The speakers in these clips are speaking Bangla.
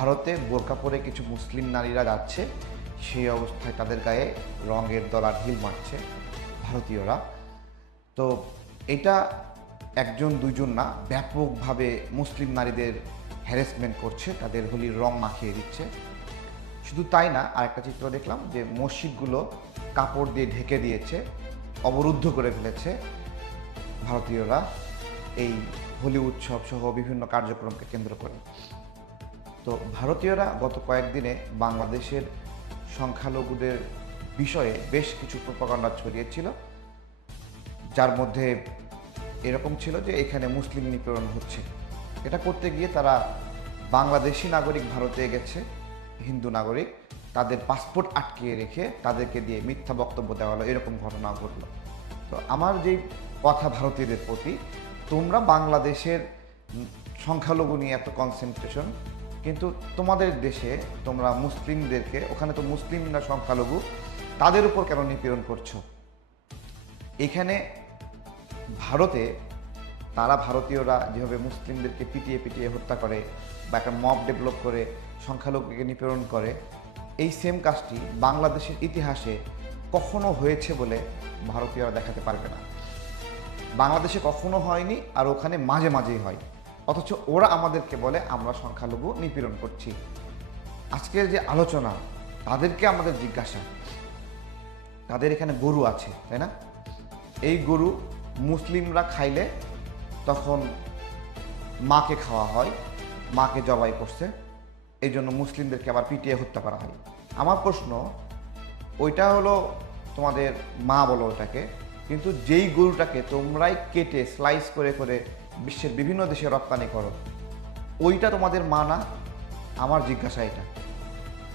ভারতে বোরকা পরে কিছু মুসলিম নারীরা যাচ্ছে, সেই অবস্থায় তাদের গায়ে রঙের দলা ঢিল মারছে ভারতীয়রা। তো এটা একজন দুইজন না, ব্যাপকভাবে মুসলিম নারীদের হ্যারাসমেন্ট করছে, তাদের হোলির রং মাখিয়ে দিচ্ছে। শুধু তাই না, আরেকটা চিত্র দেখলাম যে মসজিদগুলো কাপড় দিয়ে ঢেকে দিয়েছে, অবরুদ্ধ করে ফেলেছে ভারতীয়রা এই হোলি উৎসব সহ বিভিন্ন কার্যক্রমকে কেন্দ্র করে। তো ভারতীয়রা গত কয়েকদিনে বাংলাদেশের সংখ্যালঘুদের বিষয়ে বেশ কিছু প্রপাগান্ডা ছড়িয়েছিল, যার মধ্যে এরকম ছিল যে এখানে মুসলিম নিপীড়ন হচ্ছে। এটা করতে গিয়ে তারা বাংলাদেশি নাগরিক ভারতে গেছে, হিন্দু নাগরিক, তাদের পাসপোর্ট আটকিয়ে রেখে তাদেরকে দিয়ে মিথ্যা বক্তব্য দেওয়া হলো, এরকম ঘটনা ঘটলো। তো আমার যেই কথা ভারতীয়দের প্রতি, তোমরা বাংলাদেশের সংখ্যালঘু নিয়ে এত কনসেন্ট্রেশন, কিন্তু তোমাদের দেশে তোমরা মুসলিমদেরকে, ওখানে তো মুসলিমরা সংখ্যালঘু, তাদের উপর কেন নিপীড়ন করছো? এখানে ভারতে তারা ভারতীয়রা যেভাবে মুসলিমদেরকে পিটিয়ে পিটিয়ে হত্যা করে বা একটা মব ডেভেলপ করে সংখ্যালঘুকে নিপীড়ন করে, এই সেম কাজটি বাংলাদেশের ইতিহাসে কখনো হয়েছে বলে ভারতীয়রা দেখাতে পারবে না। বাংলাদেশে কখনো হয়নি, আর ওখানে মাঝে মাঝেই হয়, অথচ ওরা আমাদেরকে বলে আমরা সংখ্যালঘু নিপীড়ন করছি। আজকের যে আলোচনা, তাদেরকে আমাদের জিজ্ঞাসা, তাদের এখানে গরু আছে, তাই না? এই গরু মুসলিমরা খাইলে তখন মাকে খাওয়া হয়, মাকে জবাই করছে, এই জন্য মুসলিমদেরকে আবার পিটিয়ে হত্যা করা হয়। আমার প্রশ্ন, ওইটা হলো তোমাদের মা বলো ওটাকে, কিন্তু যেই গরুটাকে তোমরাই কেটে স্লাইস করে করে বিশ্বের বিভিন্ন দেশে রপ্তানি করো, ওইটা তোমাদের মা না? আমার জিজ্ঞাসা এটা।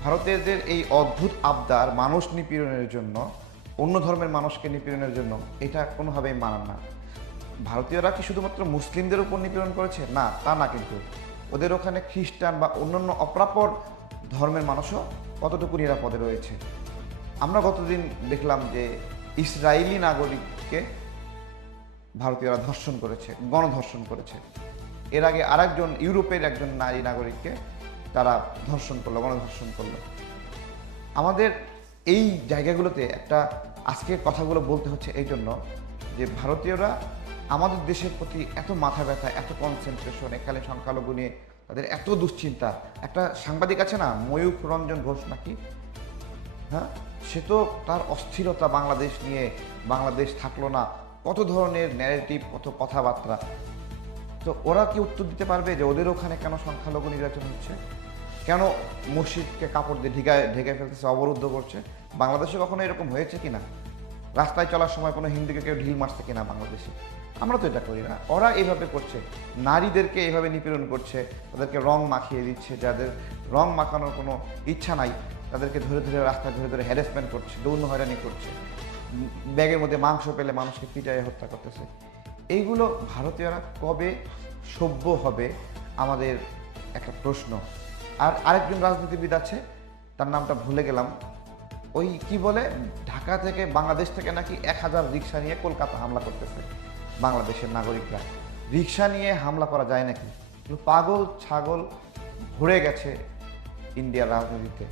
ভারতীয়দের এই অদ্ভুত আবদার মানুষ নিপীড়নের জন্য, অন্য ধর্মের মানুষকে নিপীড়নের জন্য, এটা কোনোভাবেই মানান না। ভারতীয়রা কি শুধুমাত্র মুসলিমদের উপর নিপীড়ন করেছে? না, তা না, কিন্তু ওদের ওখানে খ্রিস্টান বা অন্যান্য অপরাপর ধর্মের মানুষও কতটুকু নিরাপদে রয়েছে। আমরা গতদিন দেখলাম যে ইসরায়েলি নাগরিককে ভারতীয়রা ধর্ষণ করেছে, গণধর্ষণ করেছে। এর আগে আরেকজন ইউরোপের একজন নারী নাগরিককে তারা ধর্ষণ করলো, গণধর্ষণ করলো। আমাদের এই জায়গাগুলোতে একটা আজকে কথাগুলো বলতে হচ্ছে এই জন্য যে ভারতীয়রা আমাদের দেশের প্রতি এত মাথা ব্যথা, এত কনসেন্ট্রেশন, এখানে সংখ্যালঘু নিয়ে তাদের এত দুশ্চিন্তা। একটা সাংবাদিক আছে না, ময়ূখ রঞ্জন ঘোষ নাকি, হ্যাঁ, সে তো তার অস্থিরতা বাংলাদেশ নিয়ে, বাংলাদেশ থাকলো না, কত ধরনের ন্যারেটিভ, কত কথাবার্তা। তো ওরা কি উত্তর দিতে পারবে যে ওদের ওখানে কেন সংখ্যালঘু নির্যাতন হচ্ছে, কেন মসজিদকে কাপড় দিয়ে ঢেকে ফেলতেছে, অবরুদ্ধ করছে? বাংলাদেশে কখনো এরকম হয়েছে কিনা? রাস্তায় চলার সময় কোনো হিন্দুকে কেউ ঢিল মারছে কিনা বাংলাদেশে? আমরা তো এটা করি না। ওরা এইভাবে করছে, নারীদেরকে এইভাবে নিপীড়ন করছে, তাদেরকে রং মাখিয়ে দিচ্ছে, যাদের রং মাখানোর কোনো ইচ্ছা নাই তাদেরকে ধরে ধরে রাস্তায় ধরে ধরে হ্যারাসমেন্ট করছে, যৌন হয়রানি করছে, ব্যাগের মধ্যে মাংস পেলে মানুষকে পিটাইয়ে হত্যা করতেছে। এইগুলো ভারতীয়রা কবে সভ্য হবে, আমাদের একটা প্রশ্ন। আর আরেকজন রাজনীতিবিদ আছে, তার নামটা ভুলে গেলাম, ওই কি বলে, ঢাকা থেকে, বাংলাদেশ থেকে নাকি 1000 রিক্সা নিয়ে কলকাতা হামলা করতেছে বাংলাদেশের নাগরিকরা। রিক্সা নিয়ে হামলা করা যায় নাকি? পাগল ছাগল ভরে গেছে ইন্ডিয়ার রাজনীতিতে।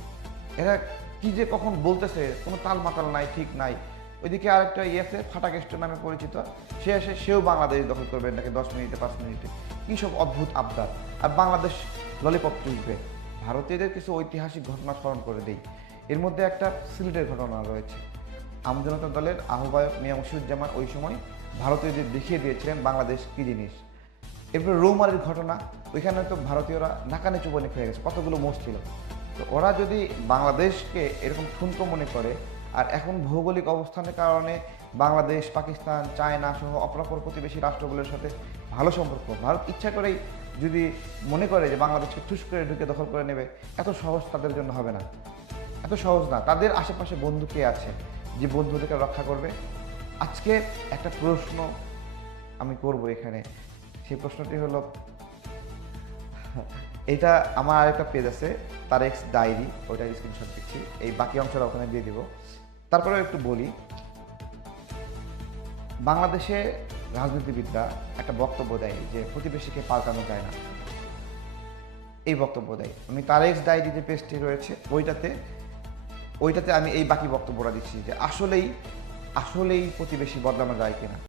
এরা কি যে কখন বলতেছে, কোনো তাল মাতাল নাই, ঠিক নাই। ওইদিকে আরেকটা ইয়েছে, ফাটাকেস্ট নামে পরিচিত, সে এসে সেও বাংলাদেশ দখল করবে নাকি 10 মিনিটে 5 মিনিটে। কী সব অদ্ভুত আবদার, আর বাংলাদেশ ললিপপ চুষবে। ভারতীয়দের কিছু ঐতিহাসিক ঘটনা স্মরণ করে দেই। এর মধ্যে একটা সিলেটের ঘটনা রয়েছে। আমজনতা দলের আহ্বায়ক মিয়া মুশিউজ্জামান ওই সময় ভারতীয়দের দেখিয়ে দিয়েছিলেন বাংলাদেশ কী জিনিস। এরপরে রৌমারির ঘটনা, ওইখানে তো ভারতীয়রা নাকানে চুবনে হয়ে গেছে, কতগুলো মোষ ছিল। তো ওরা যদি বাংলাদেশকে এরকম ঠুনকো মনে করে, আর এখন ভৌগোলিক অবস্থানের কারণে বাংলাদেশ, পাকিস্তান, চায়না সহ অপরাপর প্রতিবেশী রাষ্ট্রগুলোর সাথে ভালো সম্পর্ক, ভারত ইচ্ছা করেই যদি মনে করে যে বাংলাদেশকে ঠুস করে ঢুকে দখল করে নেবে, এত সহজ তাদের জন্য হবে না, এত সহজ না। তাদের আশেপাশে বন্ধু কে আছে যে বন্ধুদেরকে রক্ষা করবে? আজকে একটা প্রশ্ন আমি করব এখানে, সেই প্রশ্নটি হলো, এটা আমার আরেকটা পেজ আছে, তারেক্স ডায়েরি, ওইটার স্ক্রিনশট দিচ্ছি, এই বাকি অংশটা ওখানে দিয়ে দিব। তারপরে একটু বলি, বাংলাদেশে রাজনীতিবিদরা একটা বক্তব্য দেয় যে প্রতিবেশীকে পাল্টানো যায় না। এই বক্তব্য দেয়। আমি তারেক্স ডায়েরি যে পেজটি রয়েছে ওইটাতে আমি এই বাকি বক্তব্যটা দিচ্ছি যে আসলেই প্রতিবেশী বদলানো যায় কিনা।